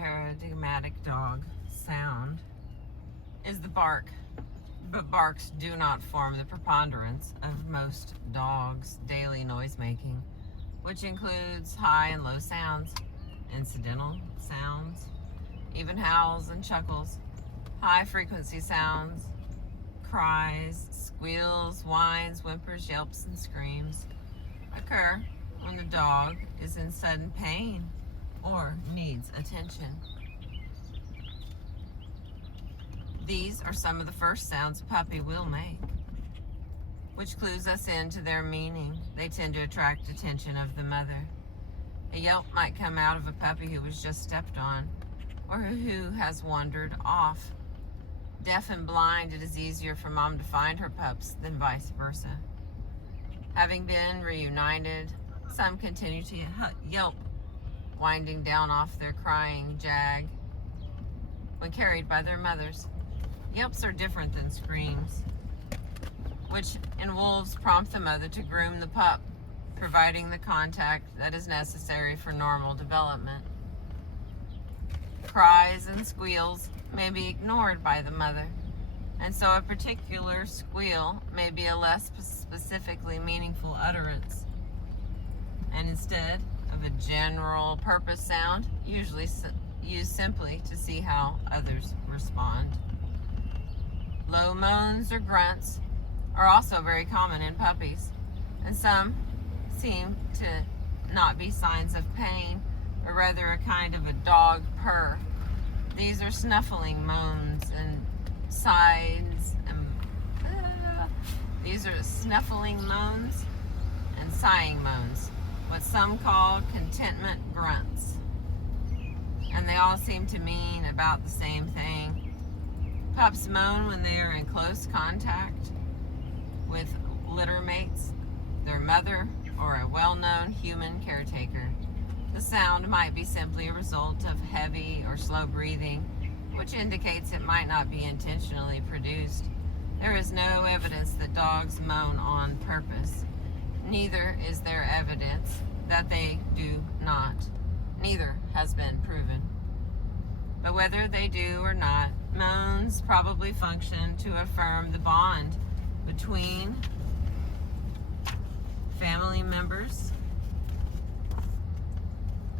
paradigmatic dog sound is the bark, but barks do not form the preponderance of most dogs' daily noise making, which includes high and low sounds, incidental sounds, even howls and chuckles, high frequency sounds, cries, squeals, whines, whimpers, yelps, and screams occur when the dog is in sudden pain or needs attention. These are some of the first sounds a puppy will make, which clues us into their meaning. They tend to attract attention of the mother. A yelp might come out of a puppy who was just stepped on or who has wandered off. Deaf and blind, it is easier for mom to find her pups than vice versa. Having been reunited, some continue to yelp, winding down off their crying jag when carried by their mothers. Yelps are different than screams, which in wolves prompt the mother to groom the pup, providing the contact that is necessary for normal development. Cries and squeals may be ignored by the mother, and so a particular squeal may be a less specifically meaningful utterance, and instead of a general purpose sound, usually used simply to see how others respond. Low moans or grunts are also very common in puppies, and some seem to not be signs of pain, but rather a kind of a dog purr. These are snuffling moans and sighs, and these are snuffling moans and sighing moans, what some call contentment grunts, and they all seem to mean about the same thing. Pups moan when they are in close contact with litter mates, their mother, or a well-known human caretaker. The sound might be simply a result of heavy or slow breathing, which indicates it might not be intentionally produced. There is no evidence that dogs moan on purpose. Neither is there evidence that they do not. Neither has been proven. But whether they do or not, moans probably function to affirm the bond between family members,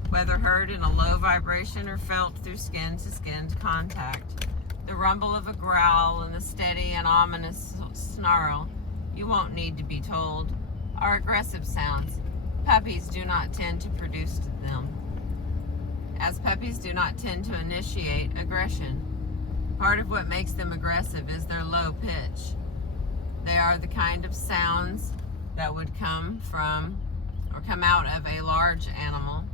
whether heard in a low vibration or felt through skin-to-skin contact. The rumble of a growl and the steady and ominous snarl, you won't need to be told, are aggressive sounds. Puppies do not tend to produce them, as puppies do not tend to initiate aggression. Part of what makes them aggressive is their low pitch. They are the kind of sounds that would come from or come out of a large animal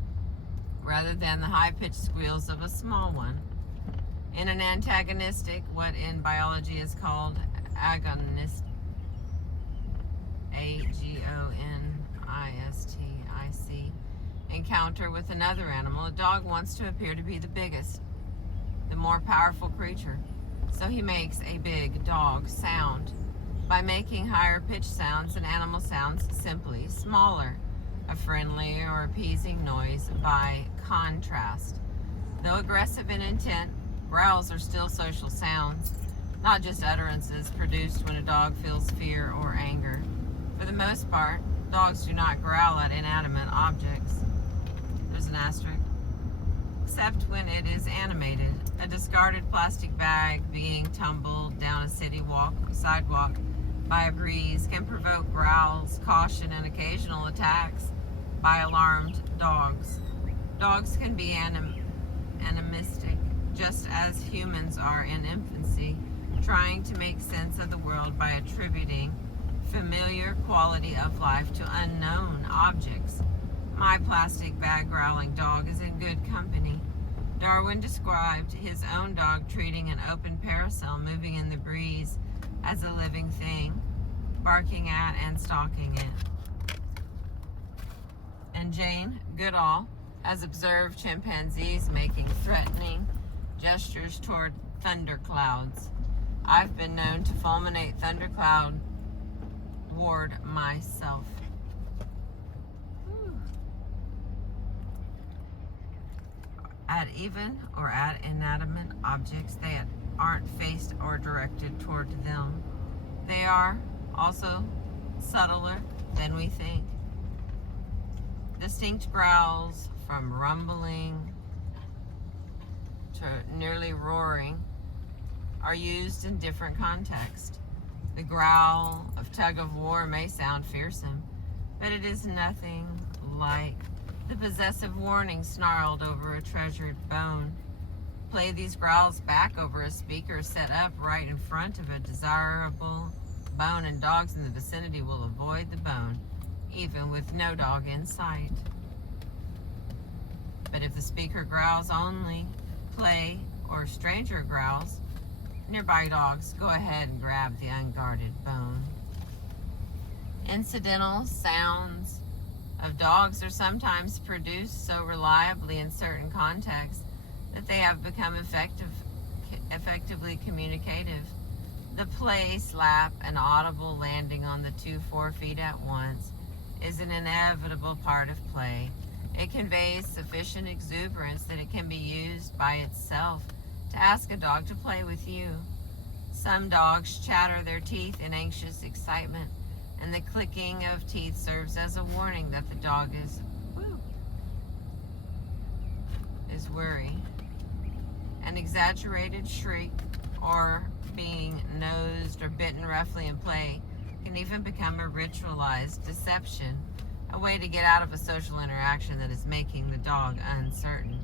rather than the high-pitched squeals of a small one. In an antagonistic, what in biology is called agonist, agonistic, encounter with another animal, a dog wants to appear to be the biggest, the more powerful creature. So he makes a big dog sound. By making higher pitched sounds, an animal sounds simply smaller, a friendly or appeasing noise by contrast. Though aggressive in intent, growls are still social sounds, not just utterances produced when a dog feels fear or anger. For the most part, dogs do not growl at inanimate objects. There's an asterisk. Except when it is animated. A discarded plastic bag being tumbled down a city sidewalk by a breeze can provoke growls, caution, and occasional attacks by alarmed dogs. Dogs can be animistic, just as humans are in infancy, trying to make sense of the world by attributing familiar quality of life to unknown objects. My plastic bag growling dog is in good company. Darwin described his own dog treating an open parasol moving in the breeze as a living thing, barking at and stalking it. And Jane Goodall has observed chimpanzees making threatening gestures toward thunderclouds. I've been known to fulminate thundercloud ward myself. at even or at inanimate objects that aren't faced or directed toward them. They are also subtler than we think. Distinct growls, from rumbling to nearly roaring, are used in different contexts. The growl of tug of war may sound fearsome, but it is nothing like the possessive warning snarled over a treasured bone. Play these growls back over a speaker set up right in front of a desirable bone, and dogs in the vicinity will avoid the bone, even with no dog in sight. But if the speaker growls only, play, or stranger growls, nearby dogs go ahead and grab the unguarded bone. Incidental sounds of dogs are sometimes produced so reliably in certain contexts that they have become effectively communicative. The play, slap, and audible landing on the 2 forefeet at once is an inevitable part of play. It conveys sufficient exuberance that it can be used by itself to ask a dog to play with you. Some dogs chatter their teeth in anxious excitement, and the clicking of teeth serves as a warning that the dog is worried. An exaggerated shriek or being nosed or bitten roughly in play can even become a ritualized deception, a way to get out of a social interaction that is making the dog uncertain.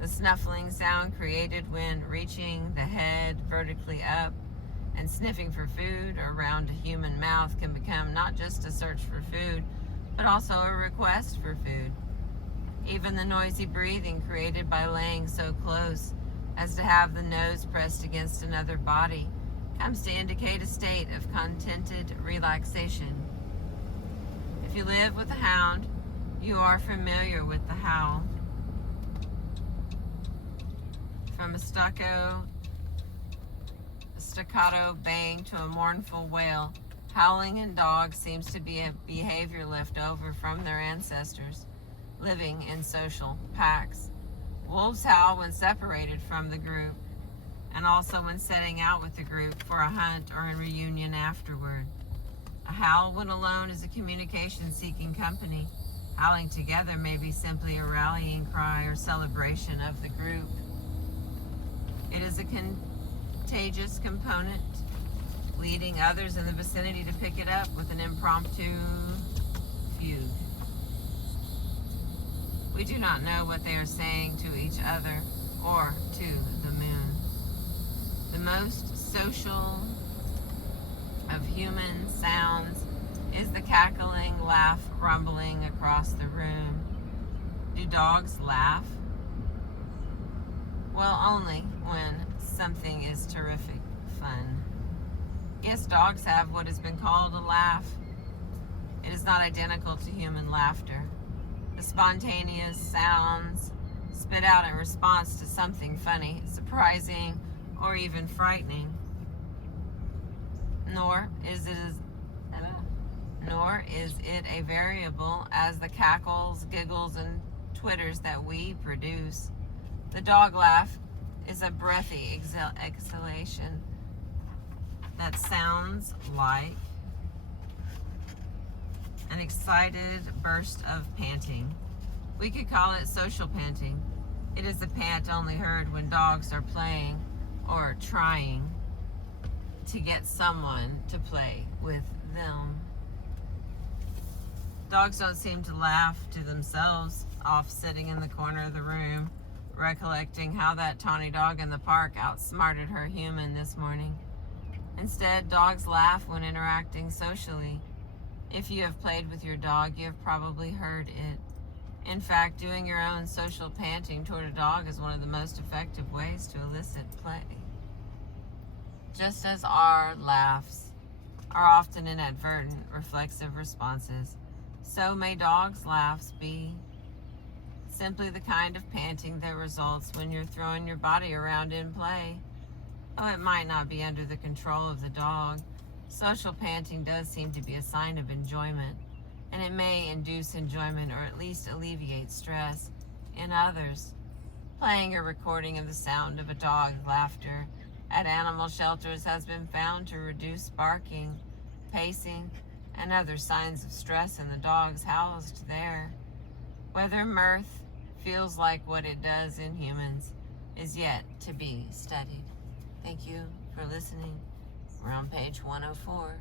The snuffling sound created when reaching the head vertically up and sniffing for food around a human mouth can become not just a search for food, but also a request for food. Even the noisy breathing created by laying so close as to have the nose pressed against another body comes to indicate a state of contented relaxation. If you live with a hound, you are familiar with the howl. From a staccato bang to a mournful wail, howling in dogs seems to be a behavior left over from their ancestors, living in social packs. Wolves howl when separated from the group, and also when setting out with the group for a hunt or a reunion afterward. A howl when alone is a communication-seeking company. Howling together may be simply a rallying cry or celebration of the group. It is a contagious component, leading others in the vicinity to pick it up with an impromptu fugue. We do not know what they are saying to each other or to the moon. The most social of human sounds is the cackling laugh rumbling across the room. Do dogs laugh? Well, only when something is terrific fun. Yes, dogs have what has been called a laugh. It is not identical to human laughter. The spontaneous sounds spit out in response to something funny, surprising, or even frightening. Nor is it a variable as the cackles, giggles, and twitters that we produce. The dog laugh is a breathy exhalation that sounds like an excited burst of panting. We could call it social panting. It is a pant only heard when dogs are playing or trying to get someone to play with them. Dogs don't seem to laugh to themselves off sitting in the corner of the room, recollecting how that tawny dog in the park outsmarted her human this morning. Instead, dogs laugh when interacting socially. If you have played with your dog, you have probably heard it. In fact, doing your own social panting toward a dog is one of the most effective ways to elicit play. Just as our laughs are often inadvertent, reflexive responses, so may dogs' laughs be. Simply the kind of panting that results when you're throwing your body around in play. Oh, it might not be under the control of the dog. Social panting does seem to be a sign of enjoyment, and it may induce enjoyment or at least alleviate stress in others. Playing a recording of the sound of a dog's laughter at animal shelters has been found to reduce barking, pacing, and other signs of stress in the dogs housed there. Whether mirth feels like what it does in humans is yet to be studied. Thank you for listening. We're on page 104.